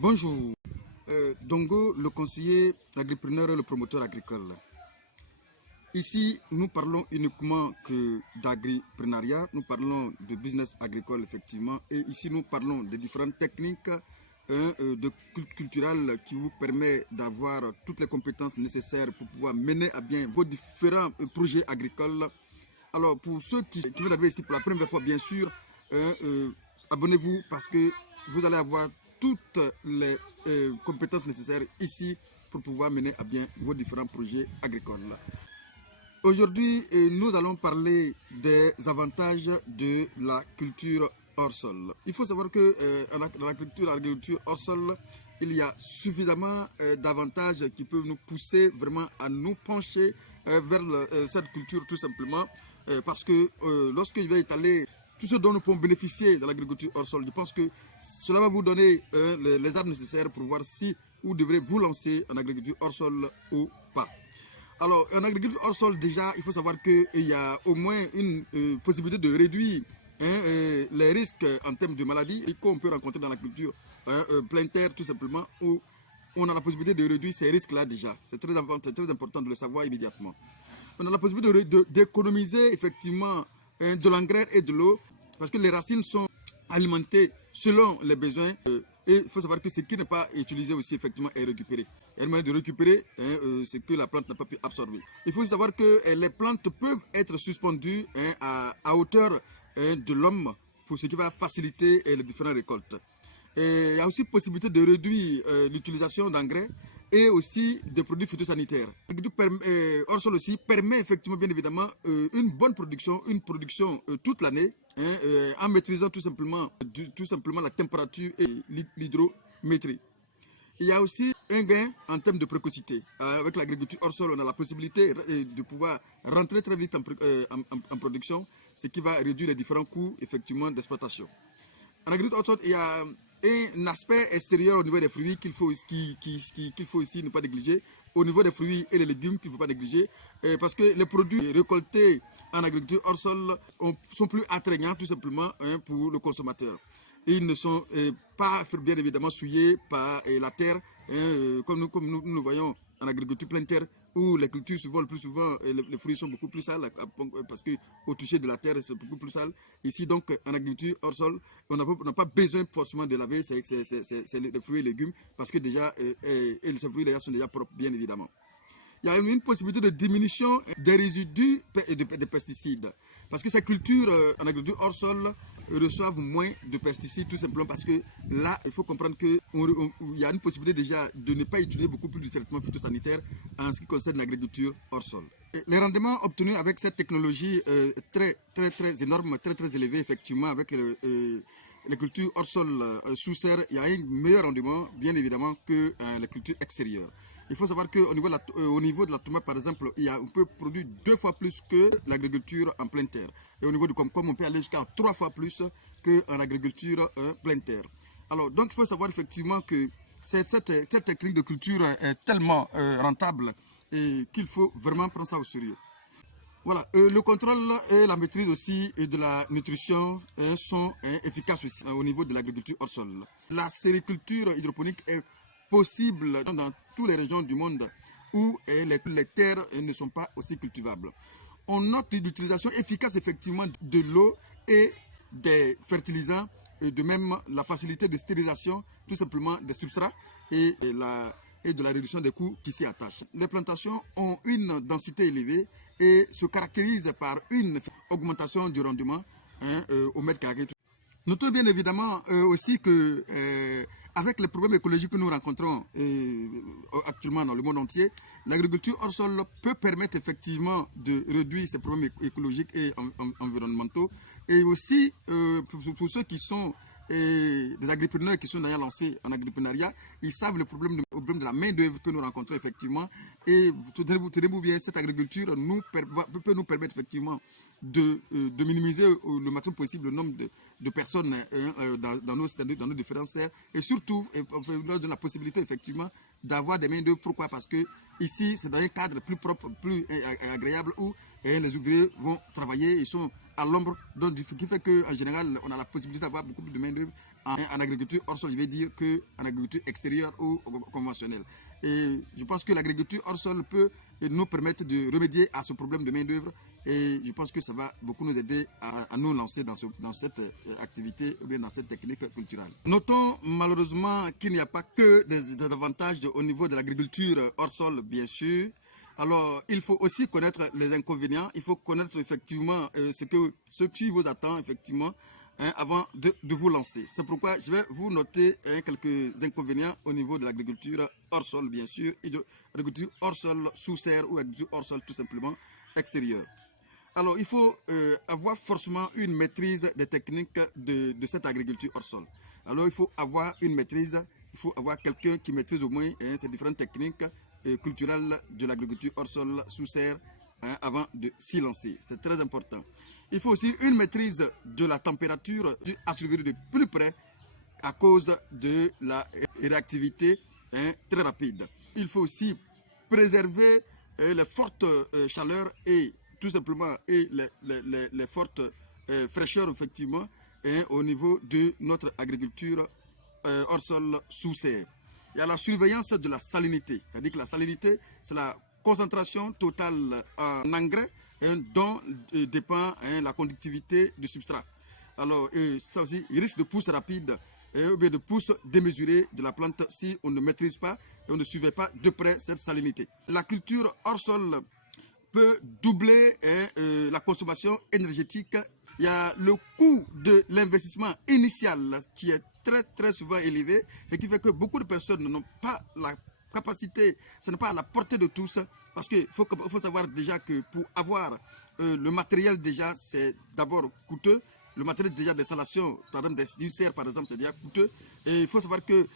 Bonjour, Dongo, le conseiller agripreneur et le promoteur agricole. Ici, nous parlons uniquement que d'agriprenariat, nous parlons de business agricole effectivement, et ici nous parlons des différentes techniques culturelles qui vous permettent d'avoir toutes les compétences nécessaires pour pouvoir mener à bien vos différents projets agricoles. Alors pour ceux qui veulent arriver ici pour la première fois, bien sûr, abonnez-vous parce que vous allez avoir toutes les compétences nécessaires ici pour pouvoir mener à bien vos différents projets agricoles. Aujourd'hui, nous allons parler des avantages de la culture hors sol. Il faut savoir que dans l'agriculture hors sol, il y a suffisamment d'avantages qui peuvent nous pousser vraiment à nous pencher vers cette culture tout simplement. Parce que lorsque je vais étaler tout ce dont nous pouvons bénéficier dans l'agriculture hors sol, je pense que cela va vous donner les armes nécessaires pour voir si vous devrez vous lancer en agriculture hors sol ou pas. Alors, en agriculture hors sol, déjà, il faut savoir qu'il y a au moins une possibilité de réduire les risques en termes de maladies qu'on peut rencontrer dans la culture plein terre, tout simplement, où on a la possibilité de réduire ces risques-là déjà. C'est très important de le savoir immédiatement. On a la possibilité d'économiser effectivement de l'engrais et de l'eau, parce que les racines sont alimentées selon les besoins. Et il faut savoir que ce qui n'est pas utilisé aussi effectivement est récupéré. Il y a une manière de récupérer ce que la plante n'a pas pu absorber. Il faut savoir que les plantes peuvent être suspendues à hauteur de l'homme pour ce qui va faciliter les différentes récoltes. Et il y a aussi possibilité de réduire l'utilisation d'engrais et aussi des produits phytosanitaires. L'agriculture hors sol aussi permet effectivement bien évidemment une bonne production, toute l'année, en maîtrisant tout simplement la température et l'hydrométrie. Il y a aussi un gain en termes de précocité. Avec l'agriculture hors sol, on a la possibilité de pouvoir rentrer très vite en production, ce qui va réduire les différents coûts effectivement d'exploitation. En agriculture hors sol, il y a un aspect extérieur au niveau des fruits qu'il faut aussi ne pas négliger, au niveau des fruits et les légumes qu'il ne faut pas négliger, parce que les produits récoltés en agriculture hors sol sont plus attrayants tout simplement pour le consommateur. Et ils ne sont pas bien évidemment souillés par la terre, comme nous le voyons en agriculture pleine terre, où les cultures souvent, le plus souvent, les fruits sont beaucoup plus sales, parce qu'au toucher de la terre, c'est beaucoup plus sale. Ici, donc, en agriculture hors sol, on n'a pas besoin forcément de laver les fruits et légumes, parce que déjà, ces fruits sont déjà propres, bien évidemment. Il y a une possibilité de diminution des résidus des pesticides. Parce que ces cultures en agriculture hors sol reçoivent moins de pesticides, tout simplement parce que là, il faut comprendre qu'il y a une possibilité déjà de ne pas utiliser beaucoup plus de traitements phytosanitaires en ce qui concerne l'agriculture hors sol. Les rendements obtenus avec cette technologie très énorme, très élevé, effectivement, avec les cultures hors sol sous serre, il y a un meilleur rendement, bien évidemment, que les cultures extérieures. Il faut savoir qu'au niveau de la tomate, par exemple, on peut produire 2 fois plus que l'agriculture en pleine terre. Et au niveau du concombre, on peut aller jusqu'à 3 fois plus qu'en agriculture pleine terre. Alors, donc, il faut savoir effectivement que cette technique de culture est tellement rentable et qu'il faut vraiment prendre ça au sérieux. Voilà, le contrôle et la maîtrise aussi de la nutrition sont efficaces aussi au niveau de l'agriculture hors sol. La sériculture hydroponique est possible dans toutes les régions du monde où les terres ne sont pas aussi cultivables. On note l'utilisation efficace effectivement de l'eau et des fertilisants, et de même la facilité de stérilisation tout simplement des substrats et de la réduction des coûts qui s'y attachent. Les plantations ont une densité élevée et se caractérisent par une augmentation du rendement au mètre carré. Notons bien évidemment aussi que avec les problèmes écologiques que nous rencontrons actuellement dans le monde entier, l'agriculture hors sol peut permettre effectivement de réduire ces problèmes écologiques et environnementaux. Et aussi pour ceux qui sont des agripreneurs qui sont d'ailleurs lancés en agriprenariat, ils savent le problème de la main d'œuvre que nous rencontrons effectivement. Et tenez-vous bien, cette agriculture peut nous permettre effectivement de minimiser le maximum possible le nombre de personnes dans nos différentes serres, et surtout de la possibilité effectivement d'avoir des main d'œuvre. Pourquoi? Parce que ici c'est dans un cadre plus propre, plus agréable, où les ouvriers vont travailler, ils sont à l'ombre, donc ce qui fait qu'en général, on a la possibilité d'avoir beaucoup plus de main-d'œuvre en agriculture hors sol, je vais dire, qu'en agriculture extérieure ou conventionnelle. Et je pense que l'agriculture hors sol peut nous permettre de remédier à ce problème de main-d'œuvre. Et je pense que ça va beaucoup nous aider à nous lancer dans cette activité ou bien dans cette technique culturelle. Notons malheureusement qu'il n'y a pas que des avantages au niveau de l'agriculture hors sol, bien sûr. Alors, il faut aussi connaître les inconvénients. Il faut connaître effectivement ce qui vous attend effectivement avant de vous lancer. C'est pourquoi je vais vous noter quelques inconvénients au niveau de l'agriculture hors sol, bien sûr, agriculture hors sol sous serre ou agriculture hors sol tout simplement extérieure. Alors, il faut avoir forcément une maîtrise des techniques de cette agriculture hors sol. Alors, il faut avoir une maîtrise, il faut avoir quelqu'un qui maîtrise au moins ces différentes techniques culturelles de l'agriculture hors sol sous serre avant de s'y lancer. C'est très important. Il faut aussi une maîtrise de la température à surveiller de plus près à cause de la réactivité très rapide. Il faut aussi préserver les fortes chaleurs et tout simplement et les fortes fraîcheurs effectivement au niveau de notre agriculture hors sol sous serre. Il y a la surveillance de la salinité, c'est-à-dire que la salinité c'est la concentration totale en engrais dont dépend la conductivité du substrat. Alors ça aussi, il risque de pousse rapide ou bien de pousse démesurée de la plante si on ne maîtrise pas et on ne surveille pas de près cette salinité. La culture hors sol peut doubler la consommation énergétique. Il y a le coût de l'investissement initial qui est très souvent élevé, ce qui fait que beaucoup de personnes n'ont pas la capacité, ce n'est pas à la portée de tous, parce qu'il faut savoir déjà que pour avoir le matériel déjà, c'est d'abord coûteux. Le matériel déjà d'installation, par exemple d'une serre par exemple, c'est déjà coûteux. Et il faut savoir que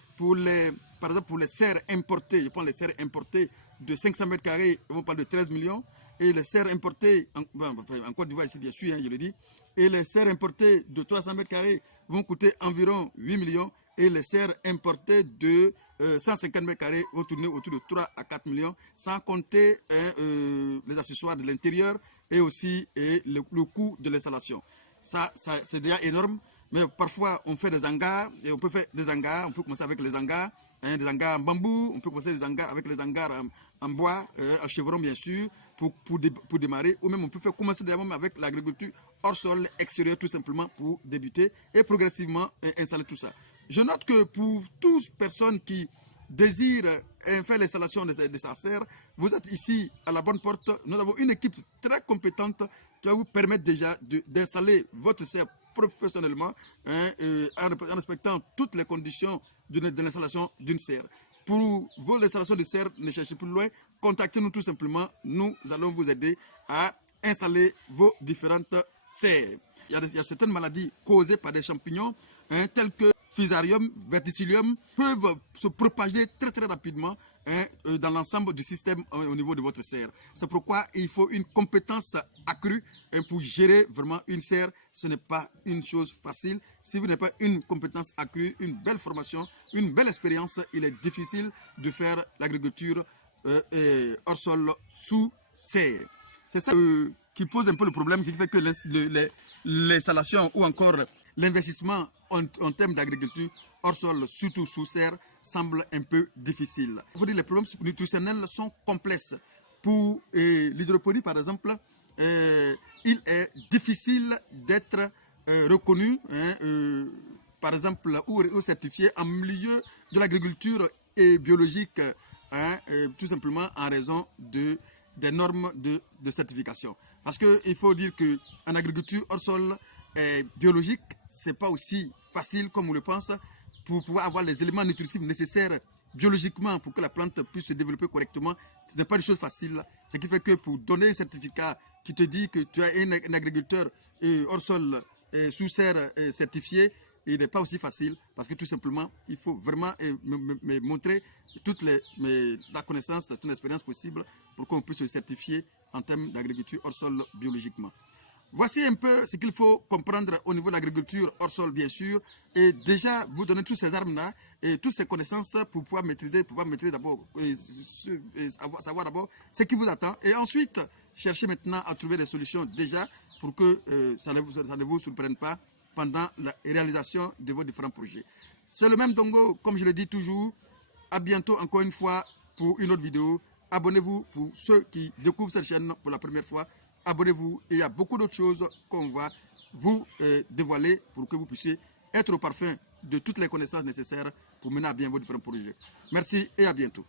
par exemple pour les serres importées, je prends les serres importées de 500 mètres carrés, on parle de 13 millions. Et les serres importées, en Côte d'Ivoire ici bien sûr, je le dis, et les serres importées de 300 mètres carrés vont coûter environ 8 millions. Et les serres importées de 150 mètres carrés vont tourner autour de 3 à 4 millions, sans compter les accessoires de l'intérieur et aussi le coût de l'installation. Ça c'est déjà énorme, mais parfois on fait des hangars, et on peut faire des hangars, on peut commencer avec les hangars, des hangars en bambou, on peut commencer des hangars avec les hangars en bois, en chevron bien sûr, pour démarrer, ou même on peut faire commencer d'abord avec l'agriculture hors sol extérieur tout simplement pour débuter et progressivement installer tout ça. Je note que pour toutes personnes qui désirent faire l'installation de sa serre, vous êtes ici à la bonne porte. Nous avons une équipe très compétente qui va vous permettre déjà d'installer votre serre professionnellement en respectant toutes les conditions de l'installation d'une serre. Pour vos installations de serre, ne cherchez plus loin, contactez-nous tout simplement. Nous allons vous aider à installer vos différentes serres. Il y a certaines maladies causées par des champignons tels que Fusarium, Verticillium, peuvent se propager très rapidement dans l'ensemble du système au niveau de votre serre. C'est pourquoi il faut une compétence accrue pour gérer vraiment une serre. Ce n'est pas une chose facile. Si vous n'avez pas une compétence accrue, une belle formation, une belle expérience, il est difficile de faire l'agriculture hors sol sous serre. C'est ça qui pose un peu le problème, ce qui fait que l'installation ou encore l'investissement en termes d'agriculture hors sol, surtout sous serre, semble un peu difficile. Il faut dire que les problèmes nutritionnels sont complexes. Pour l'hydroponie, par exemple, il est difficile d'être reconnu, par exemple, ou certifié en milieu de l'agriculture biologique, tout simplement en raison des normes de certification. Parce qu'il faut dire qu'en agriculture hors sol biologique, ce n'est pas aussi facile comme on le pense pour pouvoir avoir les éléments nutritifs nécessaires biologiquement pour que la plante puisse se développer correctement. Ce n'est pas une chose facile. Ce qui fait que pour donner un certificat qui te dit que tu es un agriculteur hors sol sous serre certifié, il n'est pas aussi facile parce que tout simplement, il faut vraiment montrer toute la connaissance, toute l'expérience possible pour qu'on puisse se certifier en termes d'agriculture hors sol biologiquement. Voici un peu ce qu'il faut comprendre au niveau de l'agriculture hors sol, bien sûr, et déjà vous donner toutes ces armes-là et toutes ces connaissances pour pouvoir maîtriser d'abord, savoir d'abord ce qui vous attend, et ensuite chercher maintenant à trouver des solutions déjà pour que ça ne vous surprenne pas pendant la réalisation de vos différents projets. C'est le même Dongo, comme je le dis toujours. À bientôt encore une fois pour une autre vidéo. Abonnez-vous pour ceux qui découvrent cette chaîne pour la première fois. Abonnez-vous et il y a beaucoup d'autres choses qu'on va vous dévoiler pour que vous puissiez être au parfum de toutes les connaissances nécessaires pour mener à bien vos différents projets. Merci et à bientôt.